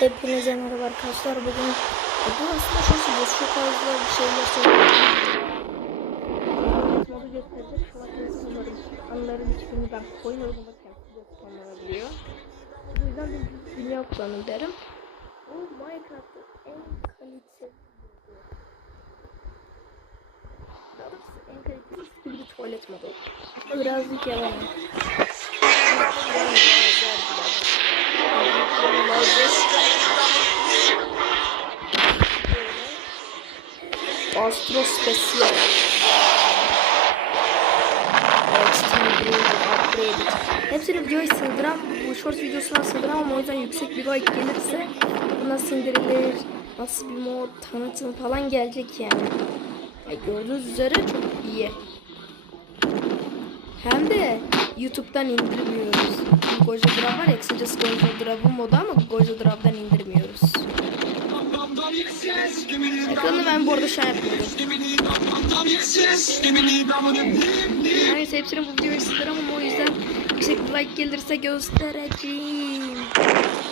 Hepinize merhaba arkadaşlar. Bugün bu aslında çok fazla bir şeyler söyleyeceğim. Modu gösterecek. Sanırım anların hiçbirini ben oyun oynamaktan kullanabiliyor. Bu yüzden bir dünya kullanın derim. Bu Minecraft'ın en kaliteli en kaliteli bir tuvalet modu. Birazcık yalan. Astro Special Upgraded. Hepsini videoya sığdıram, bu short videosuna sığdıram ama o yüzden yüksek bir like gelirse bu nasıl indirilir, nasıl bir mod, tanıtım falan gelecek yani. Gördüğünüz üzere çok iyi. Hem de YouTube'dan indirmiyoruz. Goja Drive var ya, kısacası Goja Drive'ın modu ama Goja Drive'dan indirmiyoruz. Ekranı ben bu arada şey yapmıyorum. Neyse hepsini bu videoyu isterim ama o yüzden yüksek like gelirse göstereceğim.